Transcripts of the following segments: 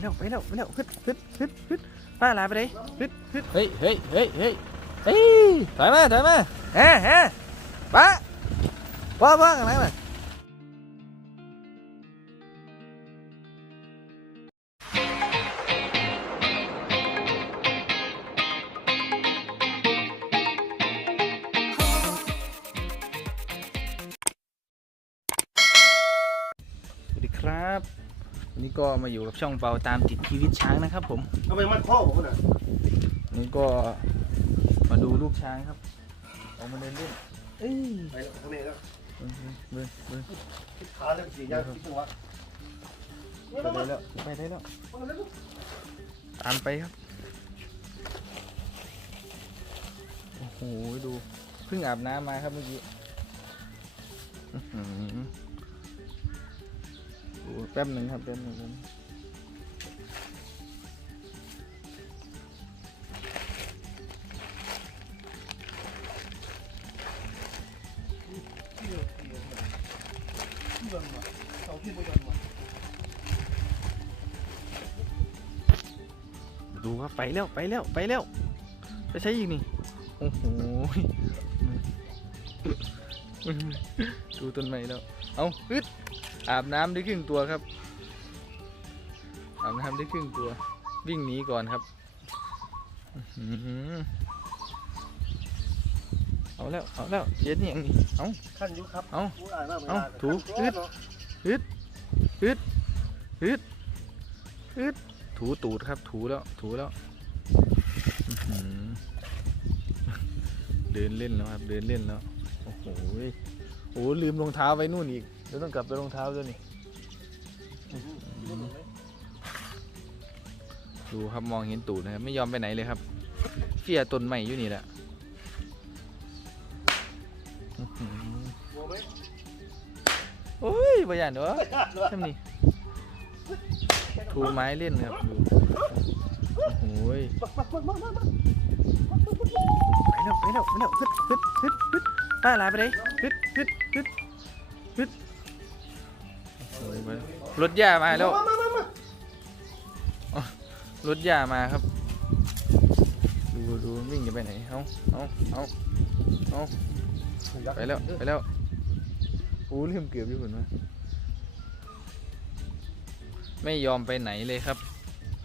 แล้วไปแล้วไปแล้วฮึดฮึดฮึดฮึดป้าลาไปเลยฮึดฮึดเฮ้ยเฮ้ยเฮ้ยเฮ้ยเฮ้ยถอยมาถอยมาเฮ้เฮ้ป้าป้าป้าอะไรมาสวัสดีครับ วันนี้ก็มาอยู่กับช่องเปาตามติดชีวิตช้างนะครับ ผมทำไมมันพ่อผมน่ะวันนี้ก็มาดูลูกช้างครับออกมาเดินเล่นเอ้ยไปแล้วข้างในแล้วเบิ้งเบิ้งขาเริ่มสียางคิดจังหวะเบิ้งไปได้แล้วไปได้แล้วตามไปครับโอ้โหดูเพิ่งอาบน้ำมาครับเมื่อกี้อื้อหือดู แป๊บหนึ่งครับแป๊บหนึ่งครับดูครับไปแล้วไปแล้วไปแล้วไปใช้อีกนี่โอ้โหดูต้นไม้แล้ว เอาอึด อาบน้ำได้ครึ่งตัวครับ อาบน้ำได้ครึ่งตัว วิ่งหนีก่อนครับอื้อหือเอาแล้วเอาแล้วเย็นยังนี่เอาขั้นยุครับเอาผู้อ่านมากเอาถูอึดฮึดฮึดฮึดฮึดถูตูดครับ ถูแล้วถูแล้วอื้อหือเดินเล่นแล้วครับ เดินเล่นแล้ว โอ้โหย โอ้ลืมรองเท้าไว้นู่นอีกเดี๋ยวต้องกลับไปรองเท้าด้วยนี่ดูครับมองเห็นตูดนะครับไม่ยอมไปไหนเลยครับเฟียต้นใหม่อยู่นี่แหละโอ้ยประหยัดเนอะทำนี่ถูไม้เล่นครับดูโอ้ยไปแล้วไปแล้วไปแล้วฮึดฮึดฮึดฮึด ป้าลาไปเลยฮึดฮึดฮึดฮึดโอ้ยไปแล้วรถย่ามาแล้วรถย่ามาครับ ดูดูวิ่งจะไปไหน เอาเอาเอาเอาไปแล้ว ไปแล้วโอ้ลืมเกือบอยู่คนมาไม่ยอมไปไหนเลยครับ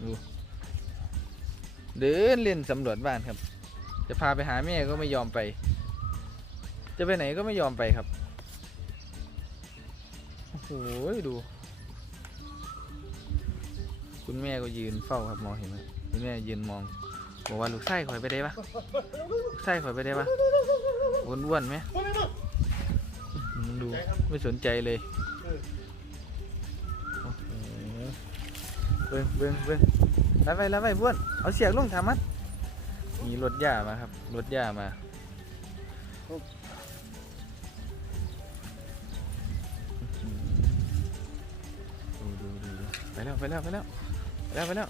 ดู เดินเล่นสำรวจบ้านครับ จะพาไปหาแม่ก็ไม่ยอมไป จะไปไหนก็ไม่ยอมไปครับ โอ้โหดู คุณแม่ก็ยืนเฝ้าครับมองเห็นไหมคุณแม่ยืนมอง บอกว่าลูกไส้ข่อยไปได้ปะลูกไส้ข่อยไปได้ปะอ้วนๆไหมดูไม่สนใจเลยเบิ้งเบิ้งเบิ้งแล้วไปแล้วไปบ้วนเอาเสียกลงทำมัดมีรถหญ้ามาครับ รถหญ้ามา ไปแล้วไปแล้วไปแล้วไปแล้วไปแล้ว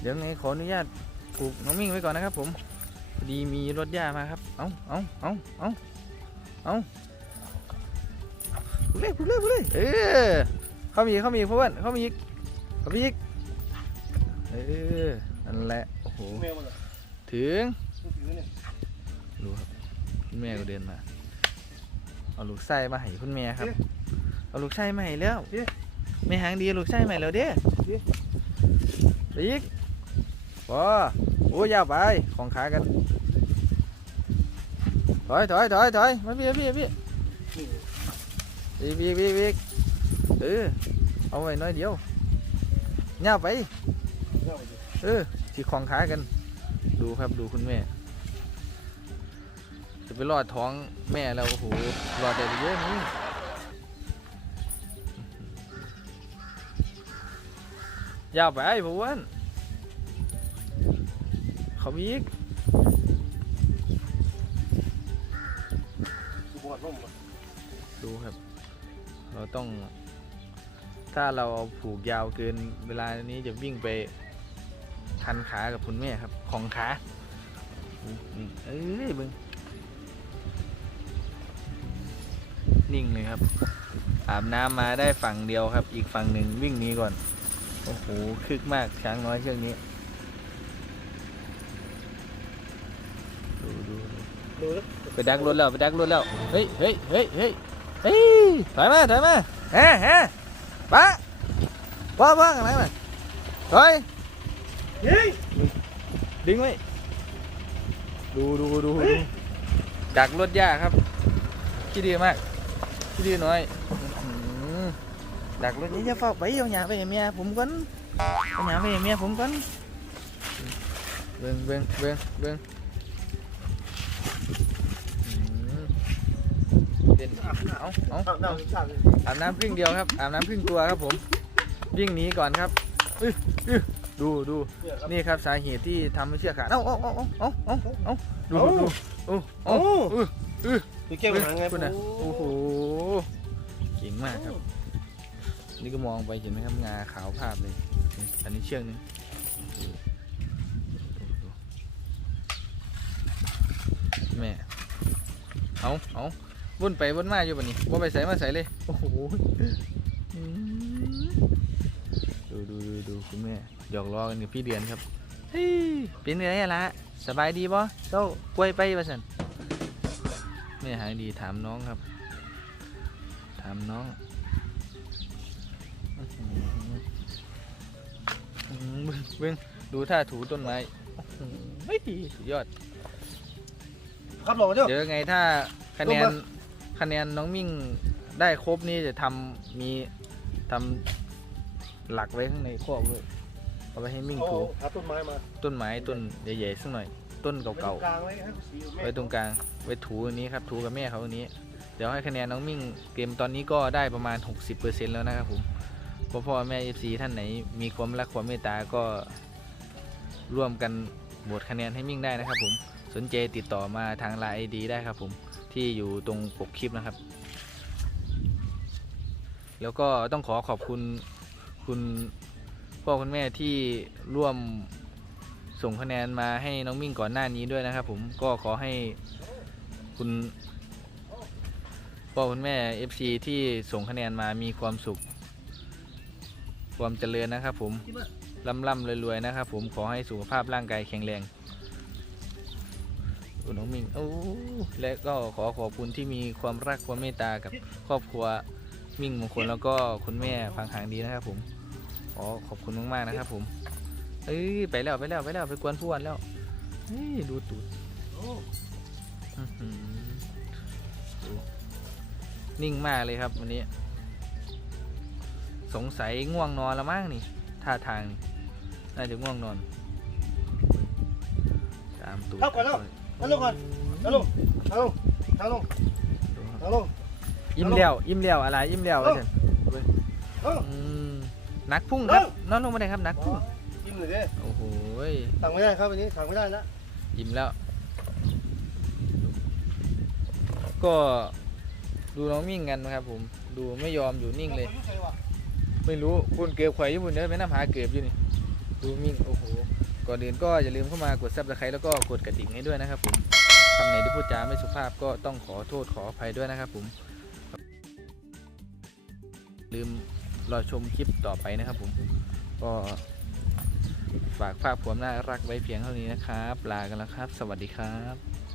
เดี๋ยวไงขออนุญาตปลูกน้องมิ่งไว้ก่อนนะครับ ผมพอดีมีรถหญ้ามาครับ เอาเอาเอาเอาเอาปลูกเลยปลูกเลยปลูกเลยเออเข้ามีอีกเข้ามีอีกเพื่อนเข้ามีอีกเข้ามีอีกเออนั่นแหละโอ้โหแมวมันถึงถือเนี่ยดูครับคุณแม่ก็เดินมาเอาลูกไส้มาให้คุณแม่ครับ เอาลูกไส้มาให้แล้ว ไม่หางดีลูกไส้มาให้แล้วเด้ไปอีกพอโอ้ยยาวไป ของขากัน ถอยถอยถอยถอยมาพี่พี่พี่พี่พี่พี่พี่เออเอาไว้น้อยเดียวเงาวไป เออที่ของขากัน ดูครับดูคุณแม่ จะไปรอดท้องแม่แล้วโอ้โห รอดได้เยอะนี่ ยาวไปไอ้พวกวันเขามีอีกบอดล่มดูครับ เราต้อง ถ้าเราเอาผูกยาวเกินเวลานี้จะวิ่งไปทันขากับคุณแม่ครับ ของขาเอ้ยมึงนิ่งเลยครับ อาบน้ำมาได้ฝั่งเดียวครับ อีกฝั่งหนึ่งวิ่งนี้ก่อน โอ้โหคึกมากช้างน้อยเชือกนี้ ดูดูดูดูนะไปดักรถแล้วไปดักรถแล้ว เฮ้ยเฮ้ยเฮ้ยเฮ้ยเฮ้ยถอยมาถอยมาเฮ้เฮ้ปะป้าป้าอะไรมาถอยเฮ้ยดึงไว้ดูดูดูดูดักรถยากครับขี้ดีมากขี้ดีน้อยอื้อหือ ดักรถนี้จะเฝ้าไปเอาหยาไปให้เมียผมก่อนเอาหยาไปให้เมียผมก่อนเบิ่งเบิ่งเบิ่งเบิ่งอื้อหือเป็นเอาเอาเอาเอาเอาสั่งเลยอาบน้ำพึ่งเดียวครับอาบน้ำพึ่งตัวครับผมวิ่งหนีก่อนครับอื้ออื้อดูดูเนี่ยครับนี่ครับสาเหตุที่ทำให้เชือกขาดเอ้าเอ้าเอ้าเอ้าเอ้าเอ้าดูเอ้าดูโอ้เอ้าเอ้าอื้อมีแก้วหางไงคุณน่ะโอ้โหเก่งมากครับ นี่ก็มองไปเห็นไหมครับงาขาวภาพเลย อันนี้เชือกหนึงแม่ เอาเอาวนไปวนมาอยู่ปะนี่วนไปใส่มาใส่เลย โอ้โห ดูดูดูดูคุณแม่ หยอกล้อกันกับพี่เดือนครับเฮ้ยเป็นไงล่ะ สบายดีบ่เจ้าป่วยไปปะสันแม่หายดีถามน้องครับ ถามน้อง เบิ่งเบิ่งดูท่าถูต้นไม้อื้อหือเฮ้ยสุดยอด ครับหลอกเจ้า เดี๋ยวไงถ้าคะแนลนงมา คะแนนน้องมิ่งได้ครบนี่จะทำมีทำหลักไว้ข้างในครอบเลยเอาไว้ให้มิ่งเอาถูหาต้นไม้มาต้นไม้ต้นใหญ่ๆสักหน่อย ต้นเก่าไว้ตรงกลางไว้ให้เขาสีๆแม่ไว้ตรงกลางไว้ถูอันนี้ครับถูกับแม่เขาอันนี้ เดี๋ยวให้คะแนนน้องมิ่งเกมตอนนี้ก็ได้ประมาณ 60%แล้วนะครับผม พ่อพ่อแม่เอฟซีท่านไหน มีความรักความเมตตาก็ร่วมกันโหวตคะแนนให้มิ่งได้นะครับ ผมสนใจติดต่อมาทางไลน์ไอดีได้ครับ ผมที่อยู่ตรงปกคลิปนะครับ แล้วก็ต้องขอขอบคุณคุณพ่อคุณแม่ที่ร่วมส่งคะแนนมาให้น้องมิ่งก่อนหน้านี้ด้วยนะครับ ผมก็ขอให้คุณพ่อคุณแม่ FC ที่ส่งคะแนนมามีความสุข ความเจริญนะครับ ผมร่ำร่ำรวยๆนะครับ ผมขอให้สุขภาพร่างกายแข็งแรงโอ้น้องมิ่งโอ้และก็ขอขอบคุณที่มีความรักความเมตตากับครอบครัวมิ่งมงคลแล้วก็คุณแม่ฟังหางดีนะครับ ผมขอขอบคุณมากๆนะครับ ผมเอ้ยไปแล้วไปแล้วไปแล้วไปกวนผู้วันแล้วเฮ้ยดูตูดโอ้อื้อหือดูนิ่งมากเลยครับวันนี้ สงสัยง่วงนอนแล้วมั้งนี่ท่าทางนี่น่าจะง่วงนอน ตามตูดเอาก่อนแล้วเอาลงก่อนเอาลงเอาลงเอาลงดูครับเอาลง ยิ้มแล้วยิ้มแล้วอะไรยิ้มแล้วเอาเถอะเอาอืมนักพุ่งครับเอานอนลงมาเลยครับนักพุ่งยิ้มเลยดิโอ้โหยสั่งไม่ได้ครับวันนี้สั่งไม่ได้นะยิ้มแล้ว ก็ดูน้องมิ่งกันนะครับผม ดูไม่ยอมอยู่นิ่งเลย ไม่รู้คุ ไม่รู้คุณเกือบข่อยญี่ปุ่นเด้อไปน้ำหาเกือบอยู่นี่ดูมิ่งโอ้โหก่อนอื่นก็อย่าลืมเข้ามากดซับสไครต์แล้วก็กดกระดิ่งให้ด้วยนะครับผมคำไหนที่พูดจาไม่สุภาพก็ต้องขอโทษขออภัยด้วยนะครับผม ลืมรอชมคลิปต่อไปนะครับผม ก็ฝากภาพความน่ารักไว้เพียงเท่านี้นะครับ ลากันแล้วครับ สวัสดีครับ